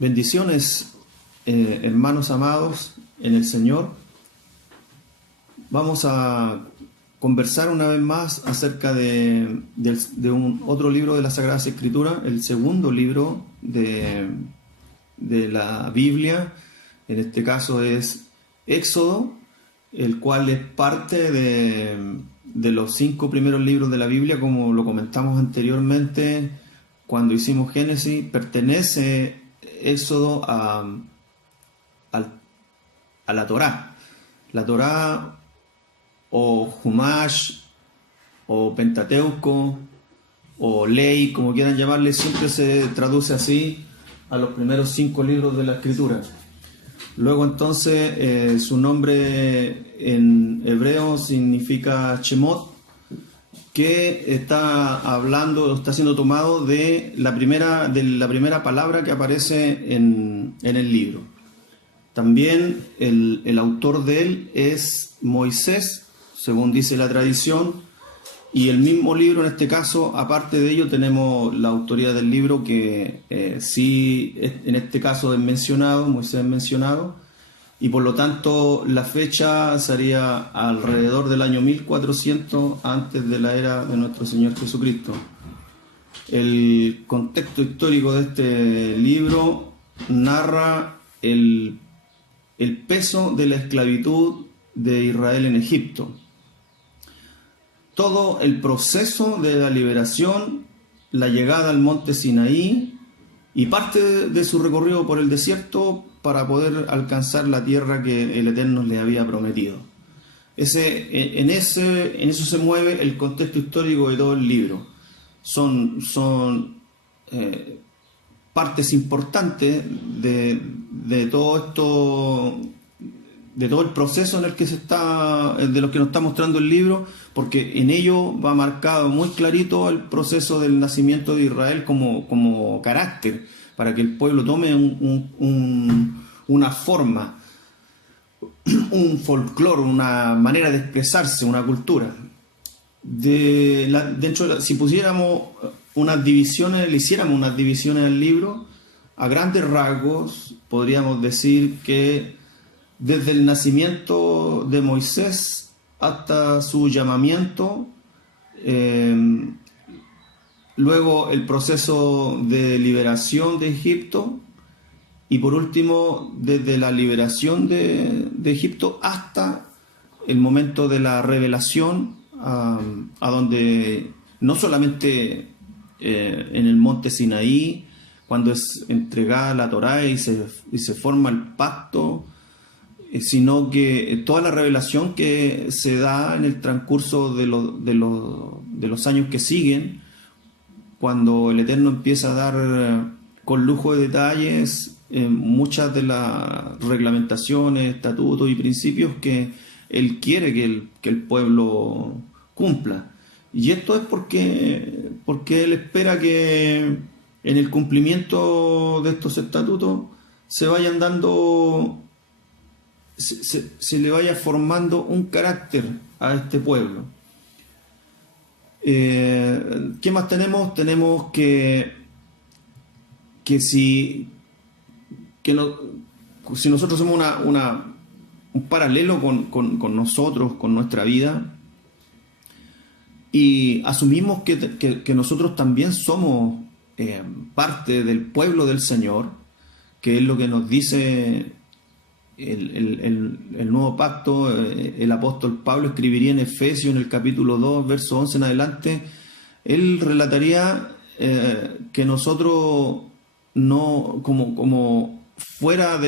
Bendiciones, hermanos amados en el Señor. Vamos a conversar una vez más acerca de un otro libro de la Sagrada Escritura, el segundo libro de la Biblia. En este caso es Éxodo, el cual es parte de los 5 primeros libros de la Biblia, como lo comentamos anteriormente cuando hicimos Génesis. Pertenece Éxodo a la Torá. La Torá, o Humash, o Pentateuco, o Ley, como quieran llamarle, siempre se traduce así a los primeros 5 libros de la Escritura. Luego entonces su nombre en hebreo significa Shemot, que está hablando, está siendo tomado de la primera palabra que aparece en el libro. También el autor de él es Moisés, según dice la tradición, y el mismo libro, en este caso, aparte de ello, tenemos la autoría del libro que sí, en este caso es mencionado, Moisés es mencionado, y por lo tanto la fecha sería alrededor del año 1400 antes de la era de nuestro Señor Jesucristo. El contexto histórico de este libro narra el peso de la esclavitud de Israel en Egipto. Todo el proceso de la liberación, la llegada al monte Sinaí y parte de su recorrido por el desierto para poder alcanzar la tierra que el Eterno le había prometido. En eso se mueve el contexto histórico de todo el libro. Son partes importantes de todo esto, de todo el proceso en el que de lo que nos está mostrando el libro, porque en ello va marcado muy clarito el proceso del nacimiento de Israel como carácter, para que el pueblo tome una forma, un folclore, una manera de expresarse, una cultura. Si pusiéramos unas divisiones, le hiciéramos unas divisiones al libro, a grandes rasgos podríamos decir que desde el nacimiento de Moisés hasta su llamamiento, luego el proceso de liberación de Egipto, y por último desde la liberación de Egipto hasta el momento de la revelación, a donde no solamente en el monte Sinaí, cuando es entregada la Torá y se forma el pacto, sino que toda la revelación que se da en el transcurso de los años que siguen, cuando el Eterno empieza a dar con lujo de detalles muchas de las reglamentaciones, estatutos y principios que Él quiere que el pueblo cumpla. Y esto es porque Él espera que en el cumplimiento de estos estatutos se vayan dando, se le vaya formando un carácter a este pueblo. ¿Qué más tenemos? Tenemos que si nosotros hacemos un paralelo con nosotros, con nuestra vida, y asumimos que nosotros también somos parte del pueblo del Señor, que es lo que nos dice el nuevo pacto. El apóstol Pablo escribiría en Efesios, en el capítulo 2, verso 11 en adelante. Él relataría que nosotros no, como fuera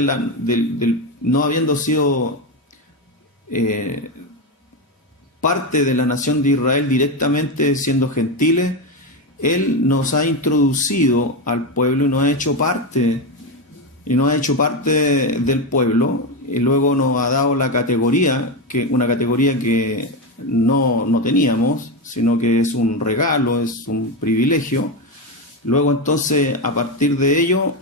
no habiendo sido parte de la nación de Israel directamente, siendo gentiles, Él nos ha introducido al pueblo y nos ha hecho parte del pueblo, y luego nos ha dado una categoría que no teníamos, sino que es un regalo, es un privilegio. Luego entonces, a partir de ello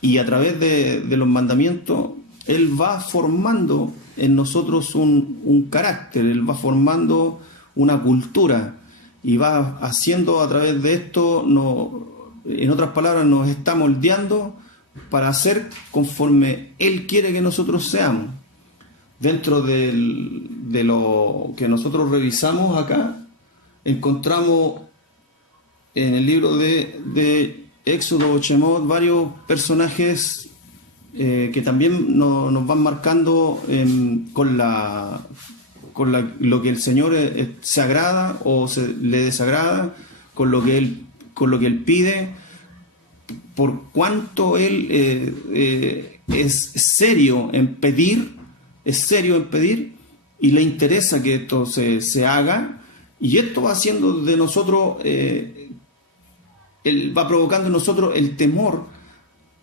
y a través de los mandamientos, Él va formando en nosotros un carácter, Él va formando una cultura, y va haciendo a través de esto, en otras palabras, nos está moldeando para ser conforme Él quiere que nosotros seamos. Dentro de lo que nosotros revisamos acá, encontramos en el libro de Éxodo o Shemot varios personajes que también nos van marcando con lo que el Señor se agrada o le desagrada, con lo que Él pide, por cuánto Él es serio en pedir, y le interesa que esto se haga, y esto va haciendo de nosotros, Él va provocando en nosotros el temor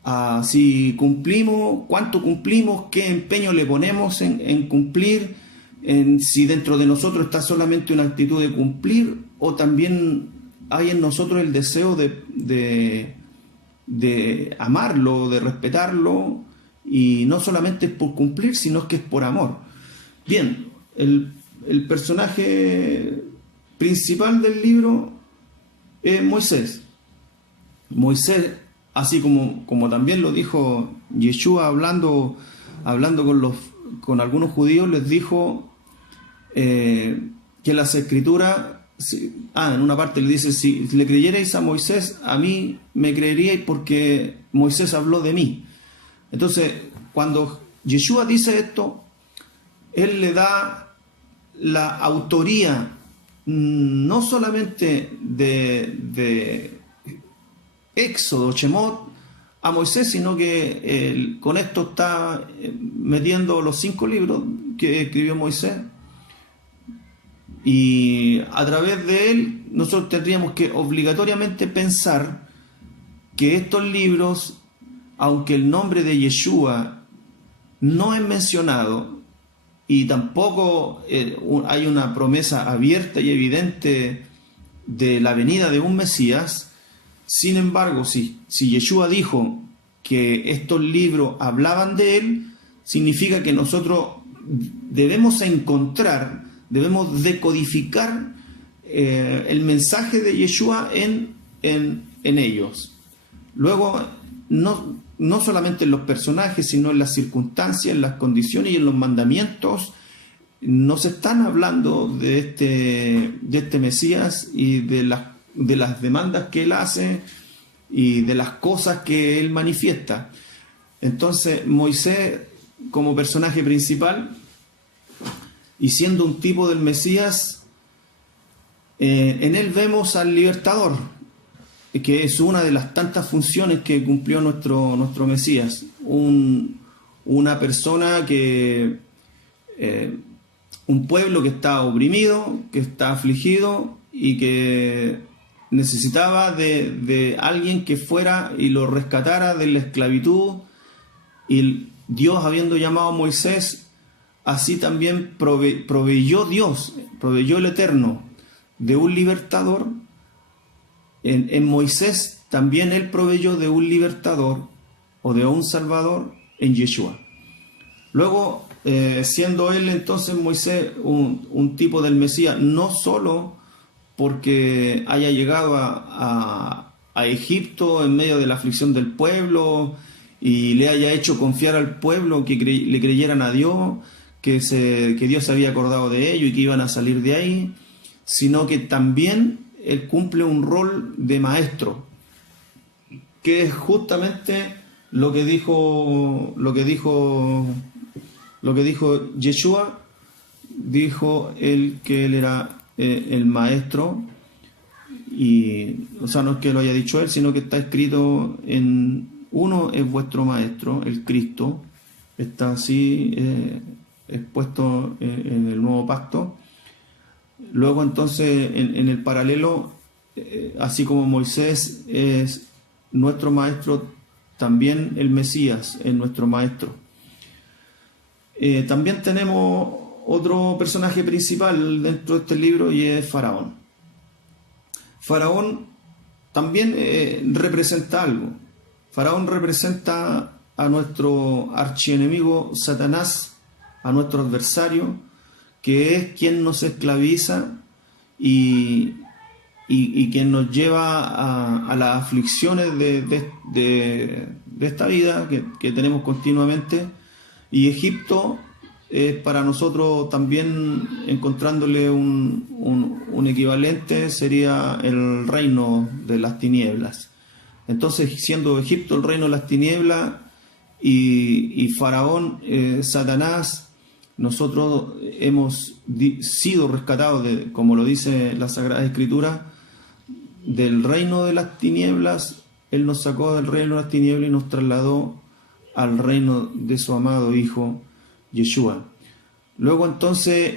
a si cumplimos, cuánto cumplimos, qué empeño le ponemos en cumplir, en si dentro de nosotros está solamente una actitud de cumplir o también hay en nosotros el deseo de amarlo, de respetarlo, y no solamente es por cumplir, sino que es por amor. Bien, el personaje principal del libro es Moisés. Moisés, así como también lo dijo Yeshua hablando con algunos judíos, les dijo que las escrituras, en una parte le dice: si le creyerais a Moisés, a mí me creeríais porque Moisés habló de mí. Entonces, cuando Yeshua dice esto, Él le da la autoría no solamente de Éxodo, Shemot, a Moisés, sino que con esto está metiendo los 5 libros que escribió Moisés. Y a través de él nosotros tendríamos que obligatoriamente pensar que estos libros, aunque el nombre de Yeshua no es mencionado y tampoco hay una promesa abierta y evidente de la venida de un Mesías, sin embargo, si Yeshua dijo que estos libros hablaban de él, significa que nosotros debemos decodificar el mensaje de Yeshua en ellos. Luego, no solamente en los personajes, sino en las circunstancias, en las condiciones y en los mandamientos, nos están hablando de este Mesías y de las demandas que él hace y de las cosas que él manifiesta. Entonces, Moisés, como personaje principal y siendo un tipo del Mesías, en él vemos al libertador, que es una de las tantas funciones que cumplió nuestro Mesías. Una persona que un pueblo que está oprimido, que está afligido y que necesitaba de alguien que fuera y lo rescatara de la esclavitud, y Dios, habiendo llamado a Moisés, así también proveyó el Eterno de un libertador. En Moisés también él proveyó de un libertador o de un salvador en Yeshua. Luego, siendo él entonces Moisés un tipo del Mesías, no solo porque haya llegado a Egipto en medio de la aflicción del pueblo y le haya hecho confiar al pueblo que le creyeran a Dios, que Dios se había acordado de ellos y que iban a salir de ahí, sino que también él cumple un rol de maestro, que es justamente lo que dijo Yeshua. Dijo él que él era el maestro, y o sea, no es que lo haya dicho él, sino que está escrito uno es vuestro maestro, el Cristo, está así expuesto en el Nuevo Pacto. Luego entonces en el paralelo, así como Moisés es nuestro maestro, también el Mesías es nuestro maestro. También tenemos otro personaje principal dentro de este libro, y es Faraón. Faraón también representa algo. Faraón representa a nuestro archienemigo Satanás, a nuestro adversario, que es quien nos esclaviza y quien nos lleva a las aflicciones de esta vida que tenemos continuamente. Y Egipto, para nosotros también encontrándole un equivalente, sería el reino de las tinieblas. Entonces, siendo Egipto el reino de las tinieblas y Faraón, Satanás, nosotros hemos sido rescatados, como lo dice la Sagrada Escritura, del reino de las tinieblas. Él nos sacó del reino de las tinieblas y nos trasladó al reino de su amado Hijo, Yeshua. Luego entonces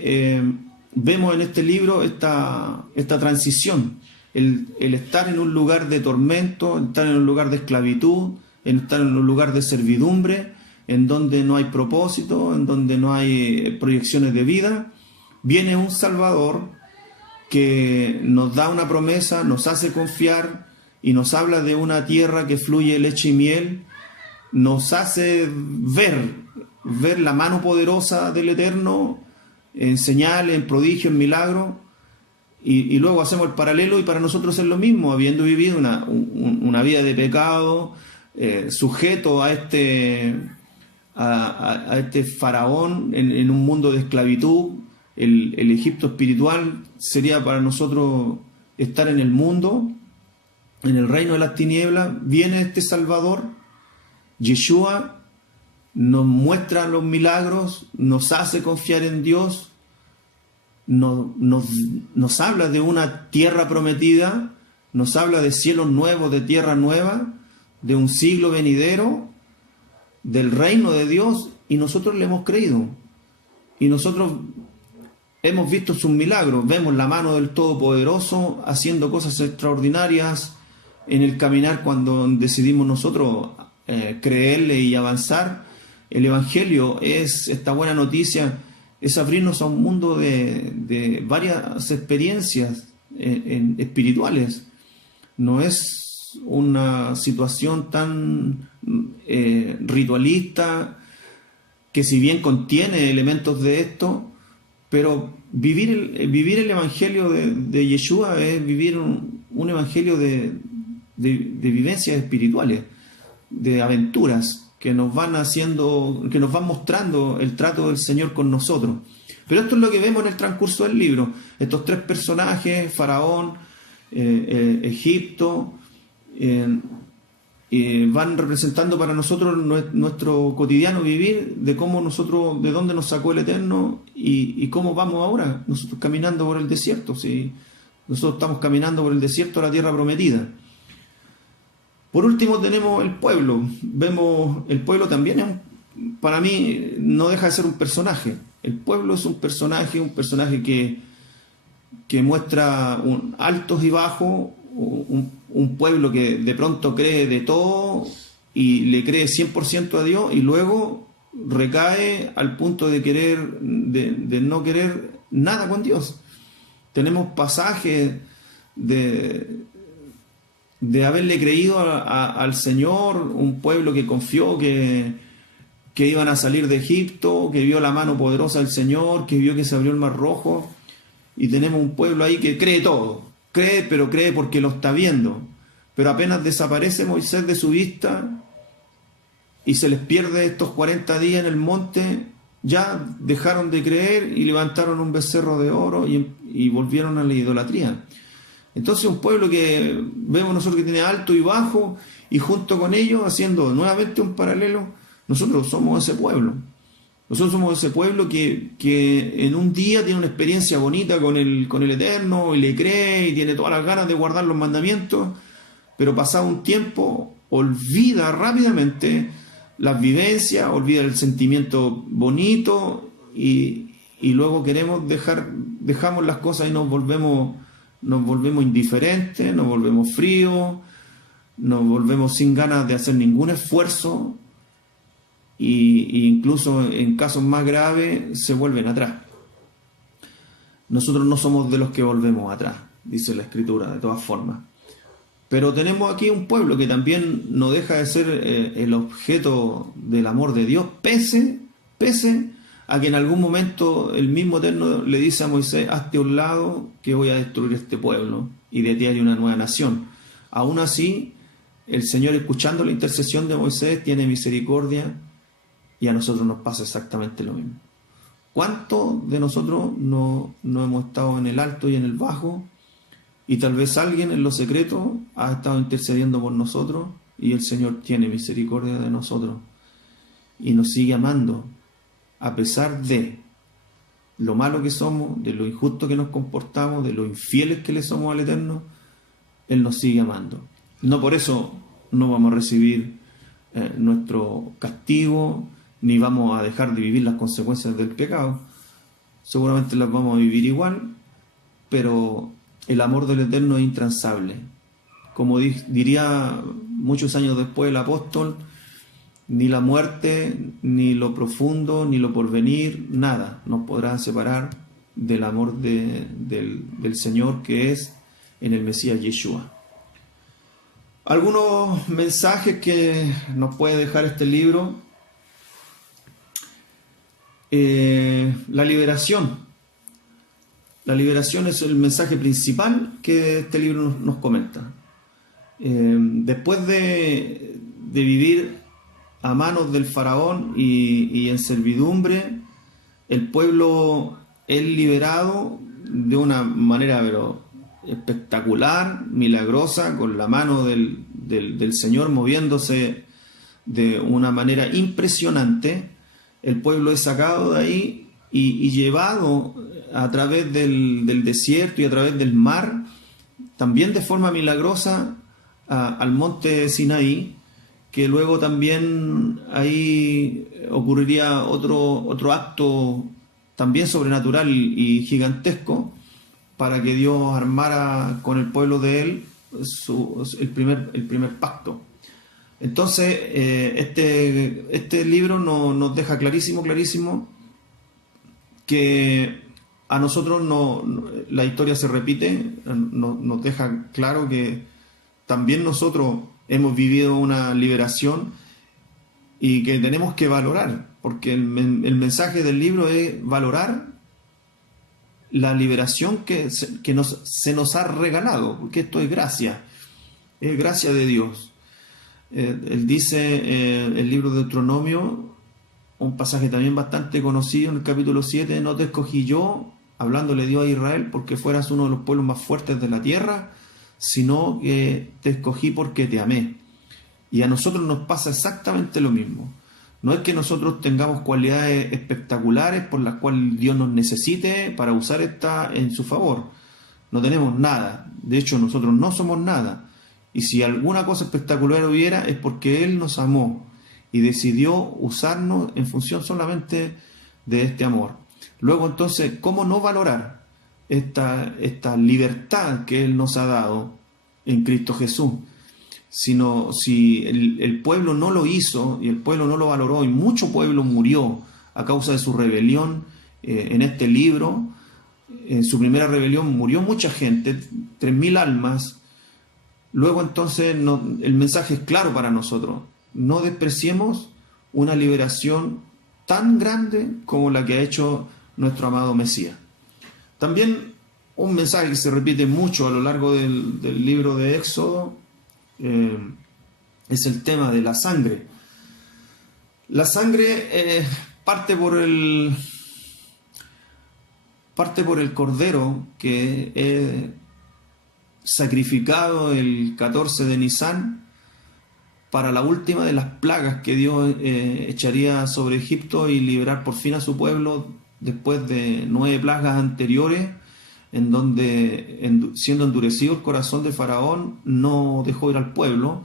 vemos en este libro esta transición, el estar en un lugar de tormento, estar en un lugar de esclavitud, estar en un lugar de servidumbre, en donde no hay propósito, en donde no hay proyecciones de vida. Viene un Salvador que nos da una promesa, nos hace confiar y nos habla de una tierra que fluye leche y miel, nos hace ver la mano poderosa del Eterno en señales, en prodigios, en milagros, y luego hacemos el paralelo y para nosotros es lo mismo, habiendo vivido una vida de pecado, sujeto a este faraón en un mundo de esclavitud. El Egipto espiritual sería para nosotros estar en el mundo, en el reino de las tinieblas. Viene este Salvador, Yeshua, nos muestra los milagros, nos hace confiar en Dios, nos habla de una tierra prometida, nos habla de cielos nuevos, de tierra nueva, de un siglo venidero, del reino de Dios, y nosotros le hemos creído. Y nosotros hemos visto sus milagros, vemos la mano del Todopoderoso haciendo cosas extraordinarias en el caminar cuando decidimos nosotros creerle y avanzar. El Evangelio es esta buena noticia, es abrirnos a un mundo de varias experiencias espirituales. No es una situación tan ritualista, que si bien contiene elementos de esto, pero vivir el Evangelio de Yeshua es vivir un Evangelio de vivencias espirituales, de aventuras que nos van mostrando el trato del Señor con nosotros. Pero esto es lo que vemos en el transcurso del libro. Estos tres personajes, Faraón, Egipto, van representando para nosotros nuestro cotidiano vivir, de dónde nos sacó el Eterno y cómo vamos ahora, nosotros caminando por el desierto. ¿Sí? Nosotros estamos caminando por el desierto a la tierra prometida. Por último tenemos el pueblo. Vemos, el pueblo también para mí no deja de ser un personaje. El pueblo es un personaje que muestra altos y bajos, un pueblo que de pronto cree de todo y le cree 100% a Dios y luego recae al punto de no querer nada con Dios. Tenemos pasajes de haberle creído al Señor, un pueblo que confió que iban a salir de Egipto, que vio la mano poderosa del Señor, que vio que se abrió el Mar Rojo, y tenemos un pueblo ahí que cree todo, pero cree porque lo está viendo, pero apenas desaparece Moisés de su vista y se les pierde estos 40 días en el monte, ya dejaron de creer y levantaron un becerro de oro y volvieron a la idolatría. Entonces un pueblo que vemos nosotros que tiene alto y bajo, y junto con ellos, haciendo nuevamente un paralelo, nosotros somos ese pueblo. Nosotros somos ese pueblo que en un día tiene una experiencia bonita con el Eterno y le cree y tiene todas las ganas de guardar los mandamientos, pero pasado un tiempo olvida rápidamente las vivencias, olvida el sentimiento bonito y luego dejamos las cosas y nos volvemos indiferentes, nos volvemos fríos, nos volvemos sin ganas de hacer ningún esfuerzo y incluso en casos más graves se vuelven atrás. Nosotros no somos de los que volvemos atrás, dice la Escritura, de todas formas. Pero tenemos aquí un pueblo que también no deja de ser el objeto del amor de Dios, pese a que en algún momento el mismo Eterno le dice a Moisés: hazte a un lado que voy a destruir este pueblo y de ti hay una nueva nación. Aún así, el Señor, escuchando la intercesión de Moisés, tiene misericordia, y a nosotros nos pasa exactamente lo mismo. ¿Cuántos de nosotros no hemos estado en el alto y en el bajo? Y tal vez alguien en lo secreto ha estado intercediendo por nosotros, y el Señor tiene misericordia de nosotros y nos sigue amando a pesar de lo malo que somos, de lo injusto que nos comportamos, de lo infieles que le somos al Eterno. Él nos sigue amando. No por eso no vamos a recibir nuestro castigo, ni vamos a dejar de vivir las consecuencias del pecado. Seguramente las vamos a vivir igual, pero el amor del Eterno es intransable. Como diría muchos años después el apóstol, ni la muerte, ni lo profundo, ni lo porvenir, nada nos podrá separar del amor del Señor, que es en el Mesías Yeshua. Algunos mensajes que nos puede dejar este libro. La liberación. La liberación es el mensaje principal que este libro nos comenta. Después de vivir a manos del faraón y en servidumbre, el pueblo es liberado de una manera espectacular, milagrosa, con la mano del Señor moviéndose de una manera impresionante. El pueblo es sacado de ahí y llevado a través del desierto y a través del mar, también de forma milagrosa, al monte Sinaí, que luego también ahí ocurriría otro acto también sobrenatural y gigantesco, para que Dios armara con el pueblo de él el primer pacto. Entonces, este libro nos deja clarísimo que a nosotros la historia se repite, nos deja claro que también nosotros hemos vivido una liberación y que tenemos que valorar, porque el mensaje del libro es valorar la liberación que se nos ha regalado, porque esto es gracia de Dios. Él dice el libro de Deuteronomio, un pasaje también bastante conocido en el capítulo 7, no te escogí yo, hablándole Dios a Israel, porque fueras uno de los pueblos más fuertes de la tierra, sino que te escogí porque te amé. Y a nosotros nos pasa exactamente lo mismo. No es que nosotros tengamos cualidades espectaculares por las cuales Dios nos necesite para usar esta en su favor. No tenemos nada. De hecho, nosotros no somos nada. Y si alguna cosa espectacular hubiera, es porque Él nos amó y decidió usarnos en función solamente de este amor. Luego, entonces, ¿cómo no valorar esta libertad que Él nos ha dado en Cristo Jesús? Si el pueblo no lo hizo y el pueblo no lo valoró, y mucho pueblo murió a causa de su rebelión en este libro. En su primera rebelión murió mucha gente, 3.000 almas. Luego entonces el mensaje es claro para nosotros: no despreciemos una liberación tan grande como la que ha hecho nuestro amado Mesías. También un mensaje que se repite mucho a lo largo del libro de Éxodo es el tema de la sangre. La sangre parte por el cordero que es sacrificado el 14 de Nisán para la última de las plagas que Dios echaría sobre Egipto y liberar por fin a su pueblo después de 9 plagas anteriores, en donde, siendo endurecido el corazón de Faraón, no dejó ir al pueblo,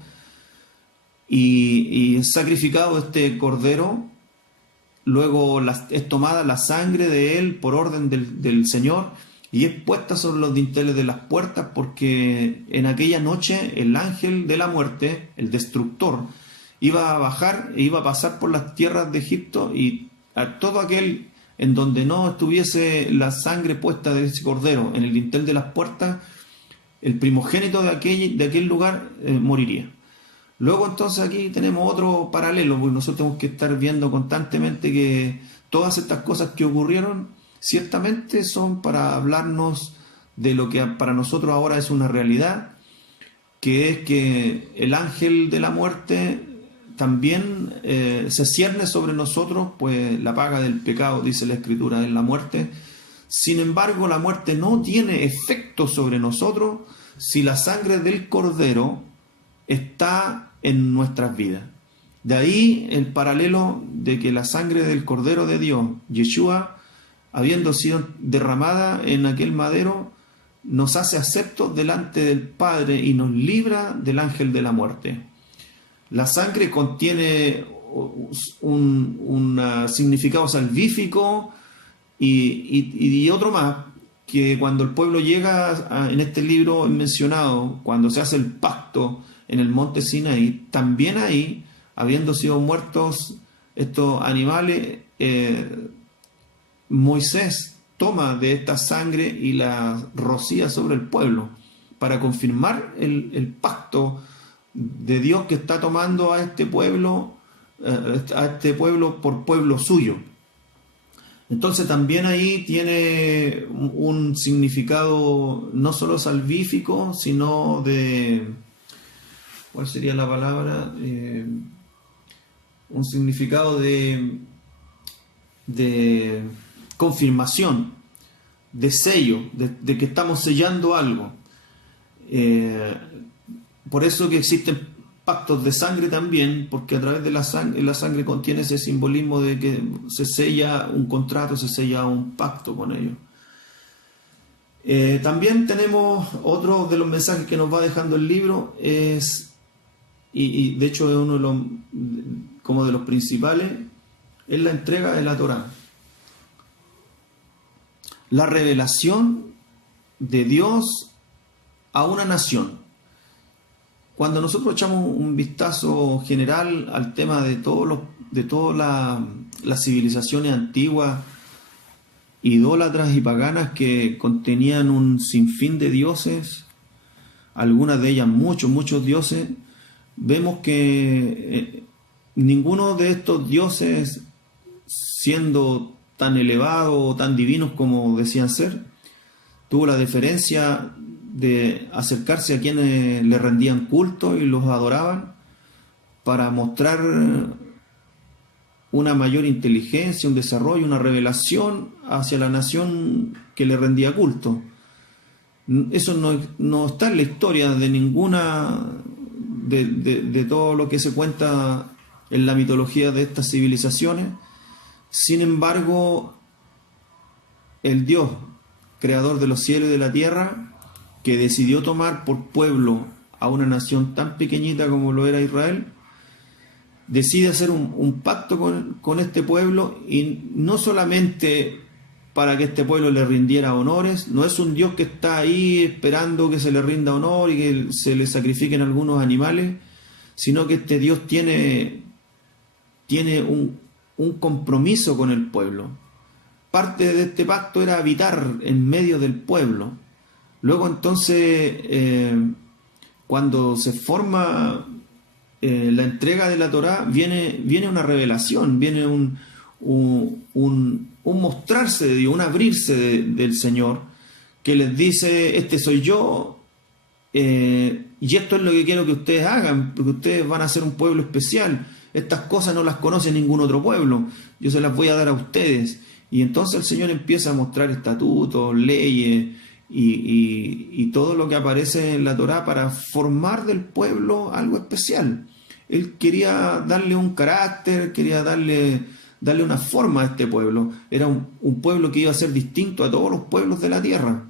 y es sacrificado este cordero. Luego es tomada la sangre de él por orden del Señor y es puesta sobre los dinteles de las puertas, porque en aquella noche el ángel de la muerte, el destructor, iba a bajar e iba a pasar por las tierras de Egipto, y a todo aquel en donde no estuviese la sangre puesta de ese cordero en el dintel de las puertas, el primogénito de aquel lugar moriría. Luego entonces aquí tenemos otro paralelo, porque nosotros tenemos que estar viendo constantemente que todas estas cosas que ocurrieron ciertamente son para hablarnos de lo que para nosotros ahora es una realidad, que es que el ángel de la muerte también se cierne sobre nosotros, pues la paga del pecado, dice la Escritura, es la muerte. Sin embargo, la muerte no tiene efecto sobre nosotros si la sangre del Cordero está en nuestras vidas. De ahí el paralelo de que la sangre del Cordero de Dios, Yeshua, habiendo sido derramada en aquel madero, nos hace aceptos delante del Padre y nos libra del ángel de la muerte. La sangre contiene un significado salvífico y otro más, que cuando el pueblo llega en este libro mencionado, cuando se hace el pacto en el monte Sinaí, también ahí, habiendo sido muertos estos animales, Moisés toma de esta sangre y la rocía sobre el pueblo para confirmar el pacto de Dios que está tomando a este pueblo por pueblo suyo. Entonces también ahí tiene un significado no solo salvífico, sino de, ¿cuál sería la palabra? Un significado de confirmación, de sello, de que estamos sellando algo. Por eso que existen pactos de sangre también, porque a través de la sangre contiene ese simbolismo de que se sella un contrato, se sella un pacto con ellos. También tenemos otro de los mensajes que nos va dejando el libro, y de hecho es uno de los, como de los principales, es la entrega de la Torá. La revelación de Dios a una nación. Cuando nosotros echamos un vistazo general al tema de todas las civilizaciones antiguas, idólatras y paganas que contenían un sinfín de dioses, algunas de ellas muchos dioses, vemos que ninguno de estos dioses, siendo tan elevados o tan divinos como decían ser, tuvo la deferencia de acercarse a quienes le rendían culto y los adoraban para mostrar una mayor inteligencia, un desarrollo, una revelación hacia la nación que le rendía culto. Eso no está en la historia de ninguna de todo lo que se cuenta en la mitología de estas civilizaciones. Sin embargo, el Dios, creador de los cielos y de la tierra, que decidió tomar por pueblo a una nación tan pequeñita como lo era Israel, decide hacer un pacto con este pueblo, y no solamente para que este pueblo le rindiera honores, no es un Dios que está ahí esperando que se le rinda honor y que se le sacrifiquen algunos animales, sino que este Dios tiene un compromiso con el pueblo. Parte de este pacto era habitar en medio del pueblo. Luego entonces, cuando se forma la entrega de la Torá, viene una revelación, viene un mostrarse de Dios, un abrirse del Señor, que les dice: este soy yo, y esto es lo que quiero que ustedes hagan, porque ustedes van a ser un pueblo especial. Estas cosas no las conoce ningún otro pueblo, yo se las voy a dar a ustedes. Y entonces el Señor empieza a mostrar estatutos, leyes y todo lo que aparece en la Torá para formar del pueblo algo especial. Él quería darle un carácter, quería darle una forma a este pueblo. Era un pueblo que iba a ser distinto a todos los pueblos de la tierra.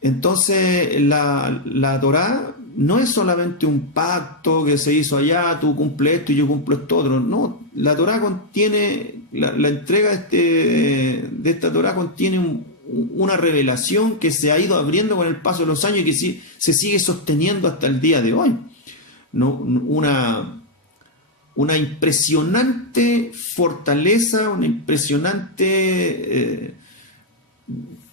Entonces la Torá no es solamente un pacto que se hizo allá, tú cumples esto y yo cumplo esto otro. No, la Torá contiene, la entrega de esta Torá contiene una revelación que se ha ido abriendo con el paso de los años y que se sigue sosteniendo hasta el día de hoy. ¿No? Una impresionante fortaleza, una impresionante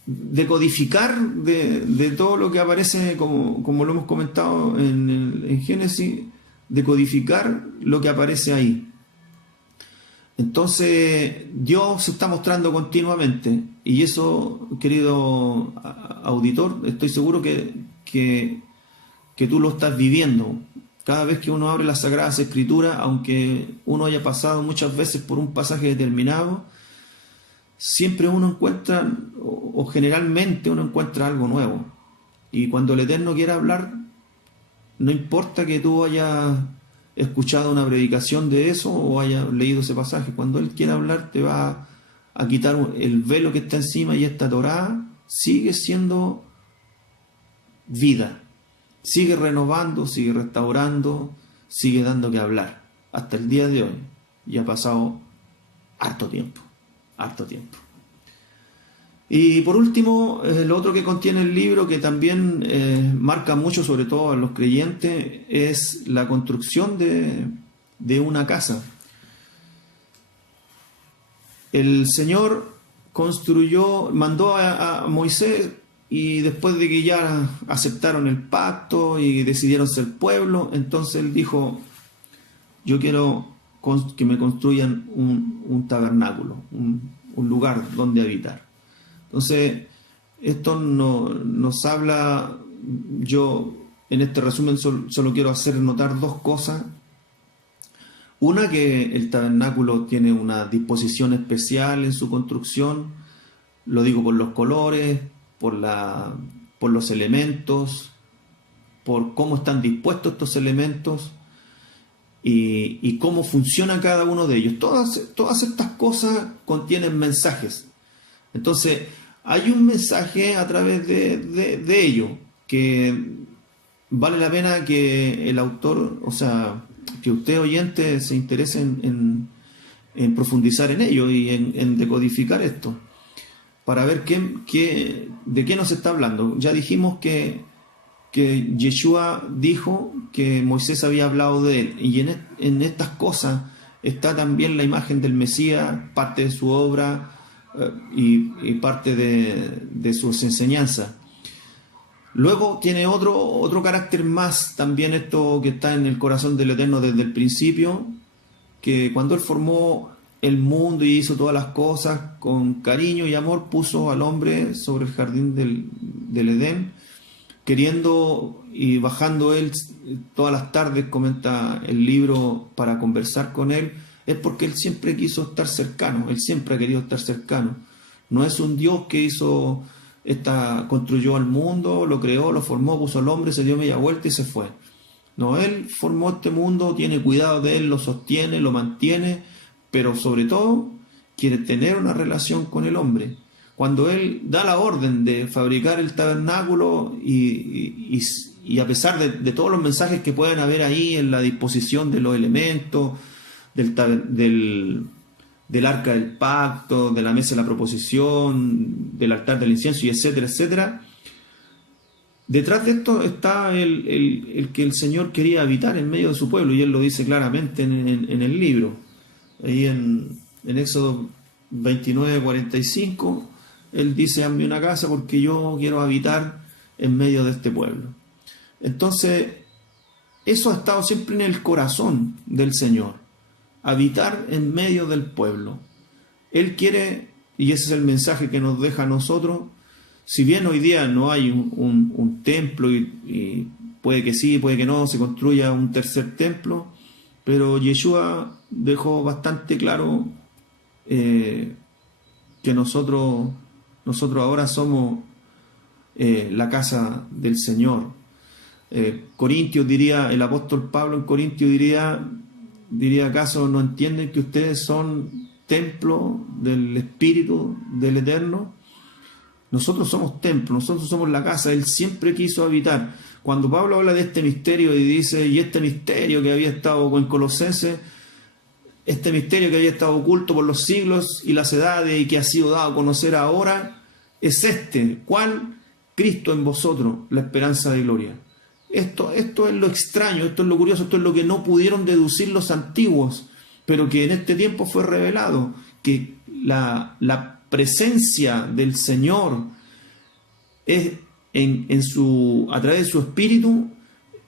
decodificar de todo lo que aparece, como lo hemos comentado en Génesis, decodificar lo que aparece ahí. Entonces Dios se está mostrando continuamente, y eso, querido auditor, estoy seguro que que tú lo estás viviendo. Cada vez que uno abre las Sagradas Escrituras, aunque uno haya pasado muchas veces por un pasaje determinado, siempre uno encuentra, o generalmente uno encuentra algo nuevo. Y cuando el Eterno quiera hablar, no importa que tú hayas escuchado una predicación de eso o hayas leído ese pasaje, cuando Él quiera hablar te va a quitar el velo que está encima, y esta Torá sigue siendo vida, sigue renovando, sigue restaurando, sigue dando que hablar hasta el día de hoy. Y ha pasado harto tiempo, harto tiempo. Y por último, lo otro que contiene el libro, que también marca mucho, sobre todo a los creyentes, es la construcción de una casa. El Señor mandó a Moisés, y después de que ya aceptaron el pacto y decidieron ser pueblo, entonces Él dijo: yo quiero que me construyan un tabernáculo, un lugar donde habitar. Entonces, esto nos habla, yo en este resumen solo quiero hacer notar dos cosas. Una, que el tabernáculo tiene una disposición especial en su construcción, lo digo por los colores, por los elementos, por cómo están dispuestos estos elementos y cómo funciona cada uno de ellos. Todas estas cosas contienen mensajes. Entonces, hay un mensaje a través de ello que vale la pena que el autor, o sea, que usted oyente se interese en profundizar en ello y en decodificar esto, para ver de qué nos está hablando. Ya dijimos que Yeshua dijo que Moisés había hablado de él, y en estas cosas está también la imagen del Mesías, parte de su obra y parte de sus enseñanzas. Luego tiene otro carácter más, también esto que está en el corazón del Eterno desde el principio, que cuando Él formó el mundo y hizo todas las cosas con cariño y amor, puso al hombre sobre el jardín del Edén, queriendo y bajando Él todas las tardes, comenta el libro, para conversar con Él. Es porque Él siempre quiso estar cercano, Él siempre ha querido estar cercano. No es un Dios que construyó al mundo, lo creó, lo formó, puso al hombre, se dio media vuelta y se fue. No, Él formó este mundo, tiene cuidado de él, lo sostiene, lo mantiene, pero sobre todo quiere tener una relación con el hombre. Cuando Él da la orden de fabricar el tabernáculo y a pesar de todos los mensajes que pueden haber ahí en la disposición de los elementos, del arca del pacto, de la mesa de la proposición, del altar del incienso, y etcétera, etcétera, detrás de esto está el que el Señor quería habitar en medio de su pueblo, y Él lo dice claramente en el libro. Ahí en Éxodo 29:45, Él dice: hazme una casa porque yo quiero habitar en medio de este pueblo. Entonces, eso ha estado siempre en el corazón del Señor, habitar en medio del pueblo. Él quiere, y ese es el mensaje que nos deja a nosotros. Si bien hoy día no hay un templo, y puede que sí, puede que no, se construya un tercer templo, pero Yeshua dejó bastante claro que nosotros ahora somos la casa del Señor. Corintios diría, el apóstol Pablo en Corintios diría: ¿acaso no entienden que ustedes son templo del Espíritu del Eterno? Nosotros somos templo, nosotros somos la casa. Él siempre quiso habitar. Cuando Pablo habla de este misterio y dice: y este misterio que había estado en Colosenses, este misterio que había estado oculto por los siglos y las edades y que ha sido dado a conocer ahora, es este. ¿Cuál? Cristo en vosotros, la esperanza de gloria. Esto es lo extraño, esto es lo curioso, esto es lo que no pudieron deducir los antiguos, pero que en este tiempo fue revelado, que la presencia del Señor es a través de su Espíritu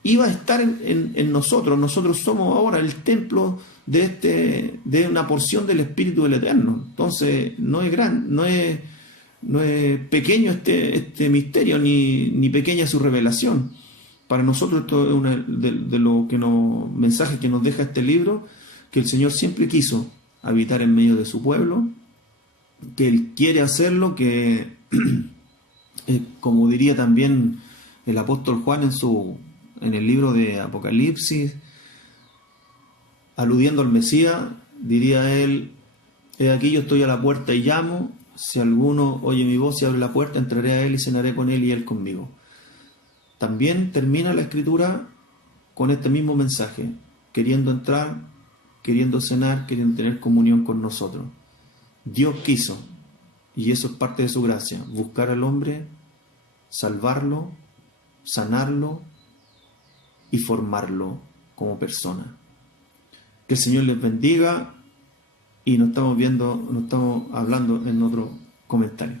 iba a estar en nosotros. Nosotros somos ahora el templo de una porción del Espíritu del Eterno. Entonces no es pequeño este misterio, ni pequeña su revelación. Para nosotros esto es una de lo que mensajes que nos deja este libro, que el Señor siempre quiso habitar en medio de su pueblo, que Él quiere hacerlo, que como diría también el apóstol Juan en el libro de Apocalipsis, aludiendo al Mesías, diría él: he aquí yo estoy a la puerta y llamo, si alguno oye mi voz y abre la puerta, entraré a él y cenaré con él y él conmigo. También termina la Escritura con este mismo mensaje, queriendo entrar, queriendo cenar, queriendo tener comunión con nosotros. Dios quiso, y eso es parte de su gracia, buscar al hombre, salvarlo, sanarlo y formarlo como persona. Que el Señor les bendiga, y nos estamos hablando en otro comentario.